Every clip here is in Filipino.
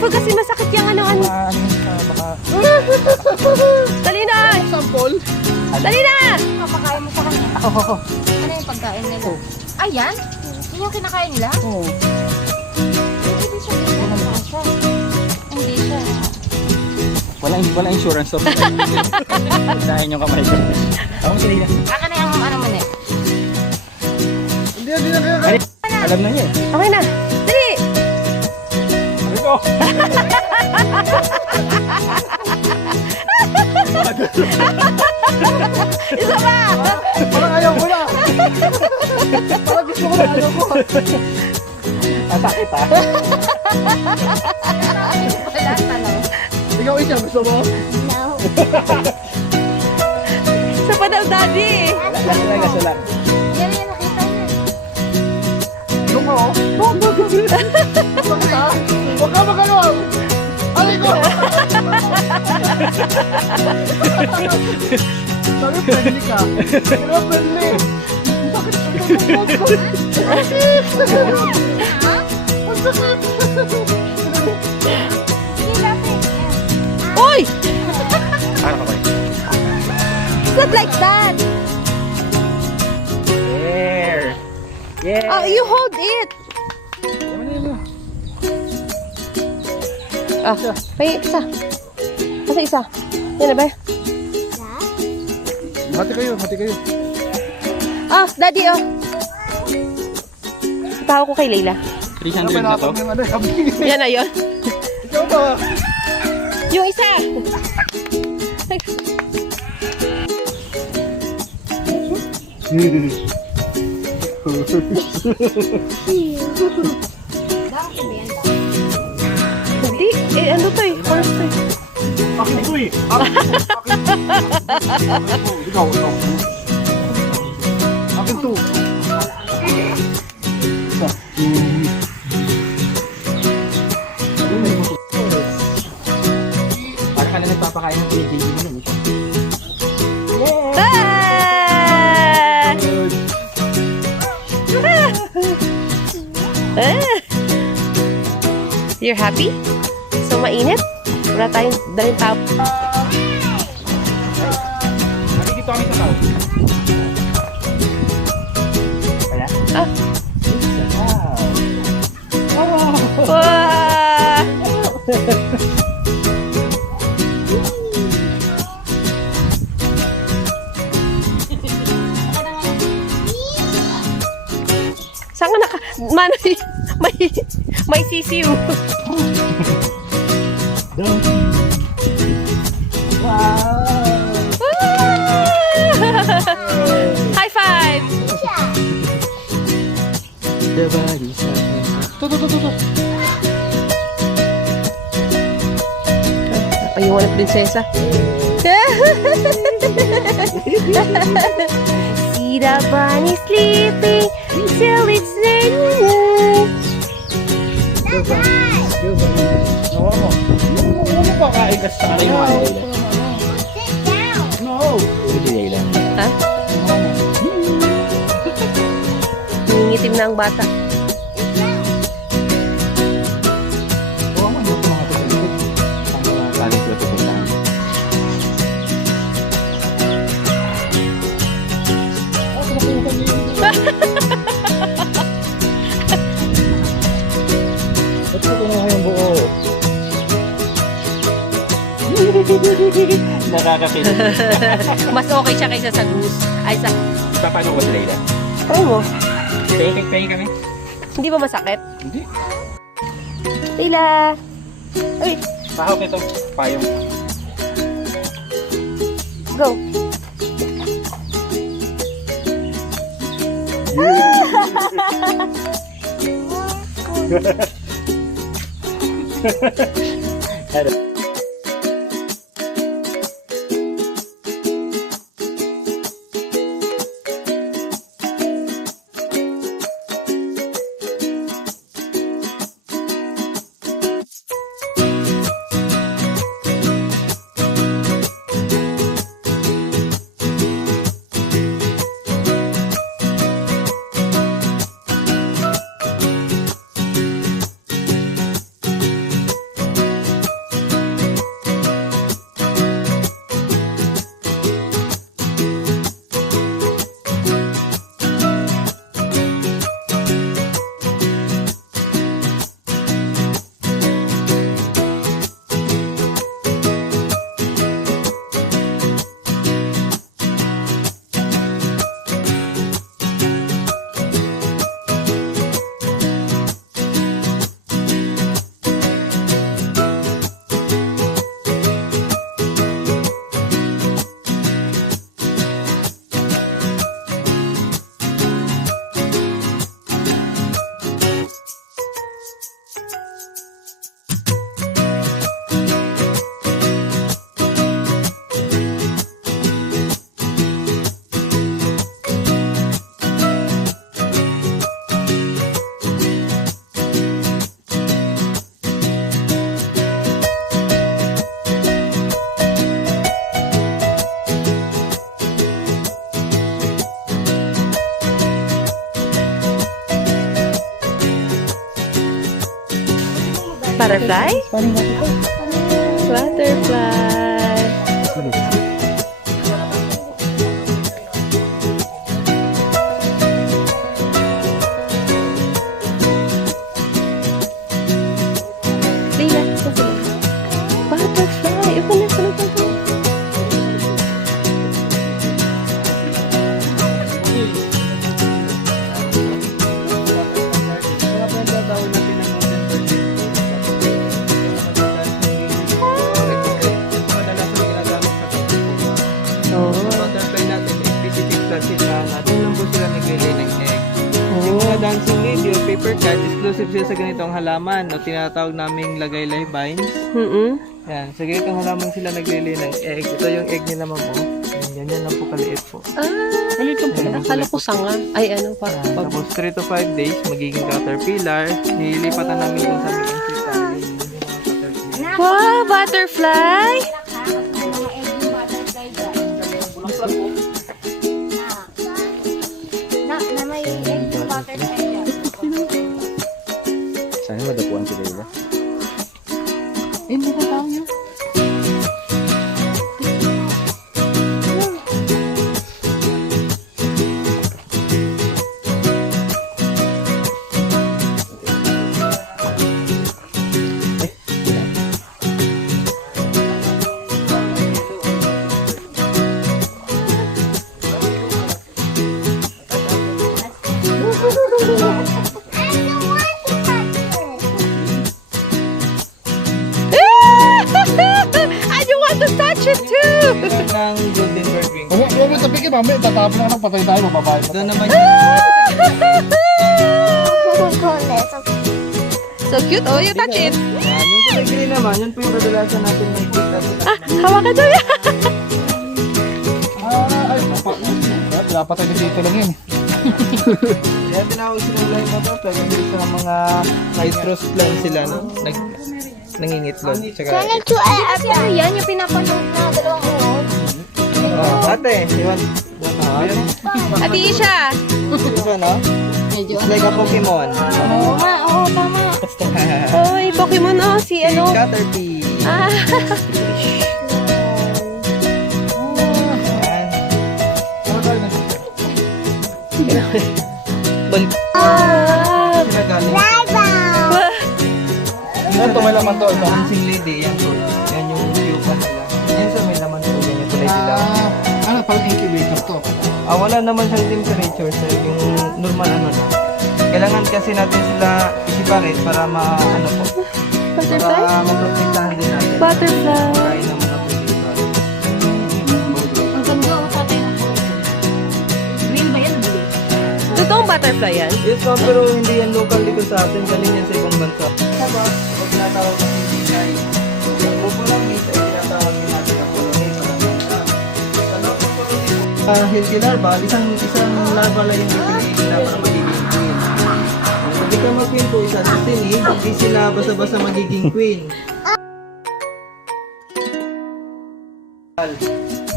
Careful kasi masakit yung ano. Baka... Dali na! Sample? Dali na! Papakain mo sa kanila. Oo. Ano yung pagkain nila? Ayan? Yun yung kinakain nila? Oo. Hindi siya siya. Hindi siya. Walang insurance to. Unahin yung kamay ko. Ako sila na. Aka na yung ano mo na. Hindi na kaya. Alam na niya eh. Okay na. Dali! Ito! Isa pa! Parang ayaw ko na! Parang gusto ko na ayaw ko. Sakit ha? Wala tanong. Ikaw isa, gusto mo? No. Isa pa daw, daddy! Lasa lang. Yan yung nakita niya. Yung ko, oh. Bakit ha? Huwag ka magalawang! Alay ko! Sabi, friendly ka. Pero friendly. Bakit ka Ha? Ang sakit! Hindi lapit. Uy! Ano ka ba? It's not like that! There! Yeah! Oh, you hold it! Ah, may isa. Kasi isa. Yan na ba? Hati kayo, hati kayo. Ah, daddy, oh. Tawa ko kay Layla. 300 na to? Yan na yun. Ikaw ba? Yung isa! Hindi, eh ano to eh? First to eh. Akin to eh! Ikaw, ikaw. Akin to. Para ka na nagpapakain ng baby mo nun eh. Ah! Ah! You're happy? So mainit? Wala tayong daling tao. Kasi dito kami sa tao. Kaya? Ah! Wow! Wow! Saan ka naka... may sisiw. Wow! High five! To. Ayun na prinsesa. See the bunny sleeping till it's night. Nawa mo. Ano pa kain ka sa akin mo? Sit down. No! Hindi lang. Ha? Nangingitim na ang bata. Oo, ano ito mga ito sa likod? Ang galing sila pupuntahan. Ba't ko kinuha yung buo? Nakakakilig. Mas okay siya kaysa sa goose. Ay, sa... Paano ko si Layla? Try mo. Pay kami? Hindi ba masakit? Hindi. Layla! Ay, Pahawak ito. Payong. go. Ano? Butterfly? Paano natin ito? Butterfly. Leila, ito sila. Butterfly. Ito na, ito na. Oh. Butterfly natin, specific plastic natin lang po sila naglilay ng egg. Yung mga dancing lady o paper cat, exclusive sila sa ganitong halaman o tinatawag naming lagay live vines. Yan, sa ganitong halaman sila naglilay ng egg. Ito yung egg nila ma'am. Ganyan lang po kaliit po. Akala ko sanga. Ay, ano pa. Tapos 3 to 5 days, magiging caterpillar. Nililipatan namin yung sa aming insectary. Wow, butterfly! Na may egg yung butterfly dyan. Sana madapuan si Leila. Hindi na tao niya. I don't want to touch it too! Ng golden bird wing. Huwag mo tapikin, mami. Tatapon na ng patay tayo, mababae pa. Ito naman yung So cute. Oh, you touch it. yung kulay green naman, yun po yung kadalasan natin nakikita. Hawakan daw yan. Ay, napatay na dito lang yun. Kaya tinawag silang live butterfly kasi sa mga citrus plant sila, no? Nangingitlog. Tsaka, Ano yan? Yung pinapanood na dalawang uod? ate, iwan. Ate Isha. Ito, no? It's like a Pokemon. Oo nga, oo, tama. Oy, Pokemon oh. Si ano? Caterpie. Ah. Balik. Ah. Sila galing. Ito, may laman to. Ito. Dancing lady, yan po. Yan yung pupa nila. Yan sa may laman po, yan yung kulay nila. Ano, parang incubator to. Wala naman siyang temperature, sir. Yung normal ano na. Kailangan kasi natin sila i-separate para ano po. Butterfly? Para maprotektahan din natin. Butterfly. Kain ng mga potato. Ang ganda ang tatay na po. Green ba yan? Totoong butterfly yan? Yes, ma'am, pero hindi yan local dito sa atin. Galing yan sa ibang bansa. Saba, pag tinatawag ng PBI, yung grupo lang dito, tinatawag din natin ang colony. Sa loob ng colony po, healthy larva, isang larva lang yung pipiliin na para magiging queen. Pag ikaw mag-queen po, isa destiny, hindi sila basta-basta magiging queen.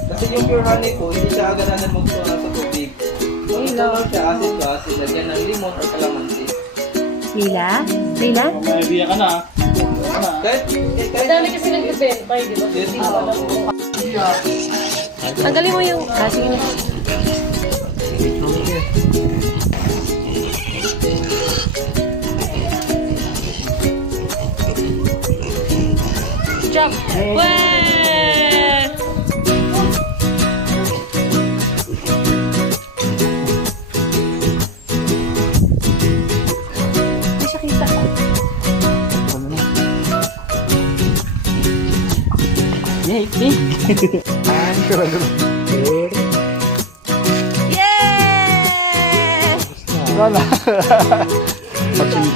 Kasi yung pure honey po, hindi siya agad-agad magtuwa sa tubig. Kung ito lang siya, acid to acid, lagyan ng limon or kalamansi. Lila? Lila? May idea ka na. Kahit kasi nag-benta, di ba? yes, Tanggalin mo yung... sige na. Jump! Wah! Hindi siya kita. Yes! Wala. Pag-